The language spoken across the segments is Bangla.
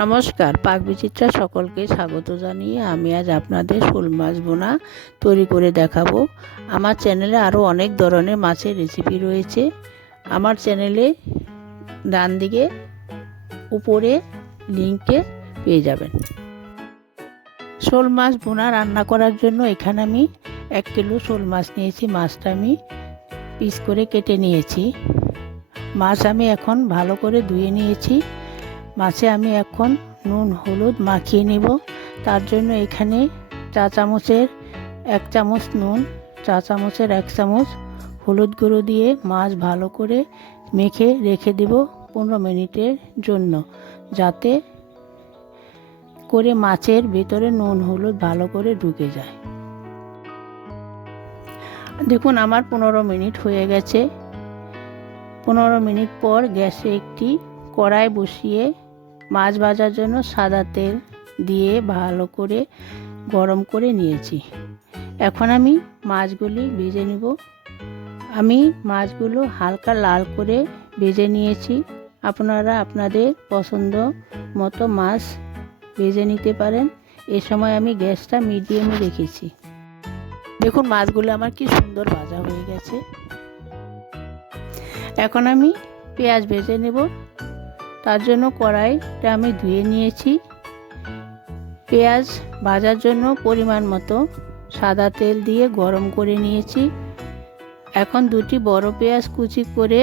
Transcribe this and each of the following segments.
নমস্কার, পাকবিচিত্রা সকলকে স্বাগত জানিয়ে আমি আজ আপনাদের শোল মাছ বোনা তৈরি করে দেখাবো। আমার চ্যানেলে আরও অনেক ধরনের মাছের রেসিপি রয়েছে। আমার চ্যানেলে ডান দিকে উপরে লিঙ্কে পেয়ে যাবেন। শোল মাছ বোনা রান্না করার জন্য এখানে আমি 1 কিলো শোল মাছ নিয়েছি। মাছটা আমি পিস করে কেটে নিয়েছি। মাছ আমি এখন ভালো করে ধুয়ে নিয়েছি। মাছে আমি এখন নুন হলুদ মাখিয়ে নেব। তার জন্য এখানে 1 চামচ নুন, 1 চামচ হলুদ গুঁড়ো দিয়ে মাছ ভালো করে মেখে রেখে দেব 15 মিনিটের জন্য, যাতে করে মাছের ভেতরে নুন হলুদ ভালো করে ঢুকে যায়। দেখুন আমার 15 মিনিট হয়ে গেছে। 15 মিনিট পর গ্যাসে একটি কড়াই বসিয়ে মাছ ভাজার জন্য সাদা তেল দিয়ে ভালো করে গরম করে নিয়েছি। এখন আমি মাছগুলি ভেজে নেব। আমি মাছগুলো হালকা লাল করে ভেজে নিয়েছি। আপনারা আপনাদের পছন্দ মতো মাছ ভেজে নিতে পারেন। এ সময় আমি গ্যাসটা মিডিয়ামে রেখেছি। দেখুন মাছগুলো আমার কি সুন্দর ভাজা হয়ে গেছে। এখন আমি পেঁয়াজ ভেজে নেব। তার জন্য কড়াইটা আমি ধুয়ে নিয়েছি। পেঁয়াজ ভাজার জন্য পরিমাণ মতো সাদা তেল দিয়ে গরম করে নিয়েছি। এখন 2টি বড় পেঁয়াজ কুচি করে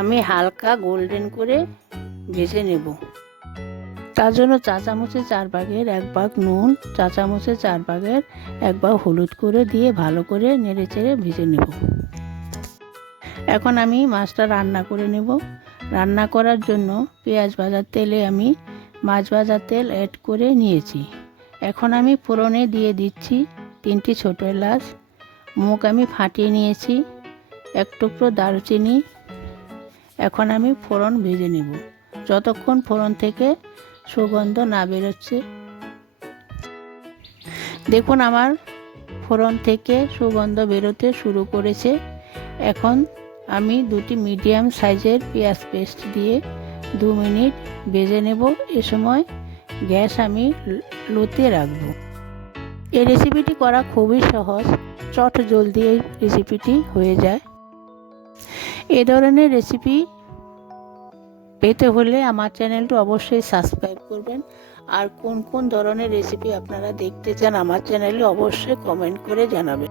আমি হালকা গোল্ডেন করে ভেজে নেব। তার জন্য 4 চামচের 4 ভাগের 1 ভাগ নুন, 4 চামচের 4 ভাগের 1 ভাগ হলুদ করে দিয়ে ভালো করে নেড়েচেড়ে ভেজে নেব। এখন আমি মাছটা রান্না করে নেব। রান্না করার জন্য পেঁয়াজ ভাজার তেলে আমি মাছ ভাজার তেল অ্যাড করে নিয়েছি। এখন আমি ফোড়নে দিয়ে দিচ্ছি 3টি ছোট এলাচ, মুগ আমি ফাটিয়ে নিয়েছি, 1 টুকরো দারুচিনি। এখন আমি ফোড়ন ভেজে নেব যতক্ষণ ফোড়ন থেকে সুগন্ধ না বেরোচ্ছে। দেখুন আমার ফোড়ন থেকে সুগন্ধ বেরোতে শুরু করেছে। এখন আমি 2টি মিডিয়াম সাইজের পেঁয়াজ পেস্ট দিয়ে 2 মিনিট ভেজে নেব। এ সময় গ্যাস আমি লোতে রাখব। এই রেসিপিটি করা খুবই সহজ, চট জলদি এই রেসিপিটি হয়ে যায়। এ ধরনের রেসিপি পেতে হলে আমার চ্যানেলটি অবশ্যই সাবস্ক্রাইব করবেন। আর কোন কোন ধরনের রেসিপি আপনারা দেখতে চান আমার চ্যানেলে অবশ্যই কমেন্ট করে জানাবেন।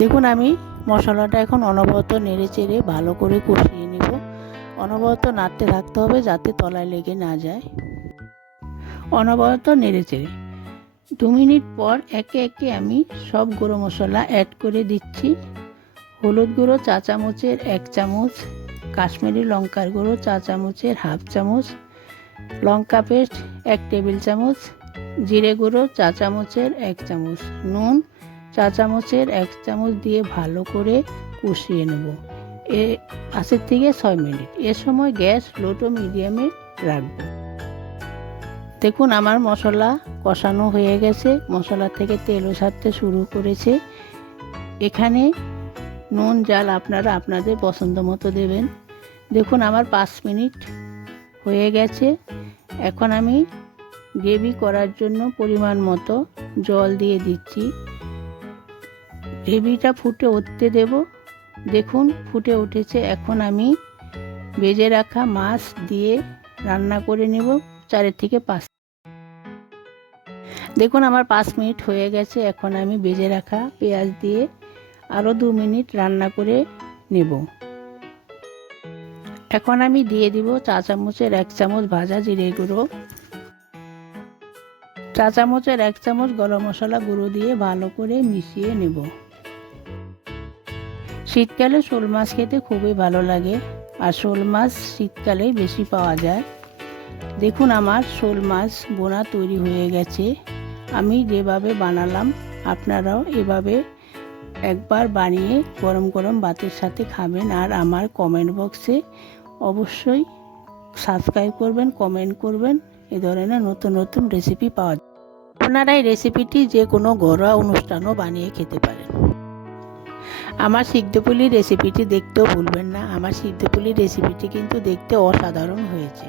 দেখুন আমি মশলাটা এখন অনবরত নেড়ে চেড়ে ভালো করে কষিয়ে নেব। অনবরত নাড়তে থাকতে হবে যাতে তলায় লেগে না যায়। অনবরত নেড়ে চেড়ে 2 মিনিট পর একে একে আমি সব গুঁড়ো মশলা অ্যাড করে দিচ্ছি। হলুদ গুঁড়ো 4 চামচের 1 চামচ, কাশ্মীরি লঙ্কার গুঁড়ো 4 চামচের 1/2 চামচ, লঙ্কা পেস্ট 1 টেবিল চামচ, জিরে গুঁড়ো 4 চামচের 1 চামচ, নুন 4 চামচের 1 চামচ দিয়ে ভালো করে কষিয়ে নেব 5 থেকে 6 মিনিট। এ সময় গ্যাস লো টু মিডিয়ামে রাখব। দেখুন আমার মশলা কষানো হয়ে গেছে, মশলা থেকে তেলও ছাড়তে শুরু করেছে। এখানে নুন ঝাল আপনারা আপনাদের পছন্দ মতো দেবেন। দেখুন আমার 5 মিনিট হয়ে গেছে। এখন আমি গ্রেভি করার জন্য পরিমাণ মতো জল দিয়ে দিচ্ছি। গ্রেভিটা ফুটে উঠতে দেব। দেখুন ফুটে উঠেছে। এখন আমি ভেজে রাখা মাছ দিয়ে রান্না করে নেব 4 থেকে 5। দেখুন আমার 5 মিনিট হয়ে গেছে। এখন আমি ভেজে রাখা পেঁয়াজ দিয়ে আরও 2 মিনিট রান্না করে নেব। এখন আমি দিয়ে দিব 4 চামচের 1 চামচ ভাজা জিরে গুঁড়ো, 4 চামচের 1 চামচ গরম মশলা গুঁড়ো দিয়ে ভালো করে মিশিয়ে নেব। শীতকালে শোল মাছ খেতে খুবই ভালো লাগে, আর শোল মাছ শীতকালেই বেশি পাওয়া যায়। দেখুন আমার শোল মাছ বোনা তৈরি হয়ে গেছে। আমি যেভাবে বানালাম আপনারাও এভাবে একবার বানিয়ে গরম গরম ভাতের সাথে খাবেন। আর আমার কমেন্ট বক্সে অবশ্যই সাবস্ক্রাইব করবেন, কমেন্ট করবেন। এ ধরনের নতুন নতুন রেসিপি পাওয়া যায়। আপনারা এই রেসিপিটি যে কোনো ঘরোয়া অনুষ্ঠানও বানিয়ে খেতে পারেন। আমার সিদ্ধপুলি রেসিপিটি দেখতেও ভুলবেন না। আমার সিদ্ধপুলি রেসিপিটি কিন্তু দেখতে অসাধারণ হয়েছে।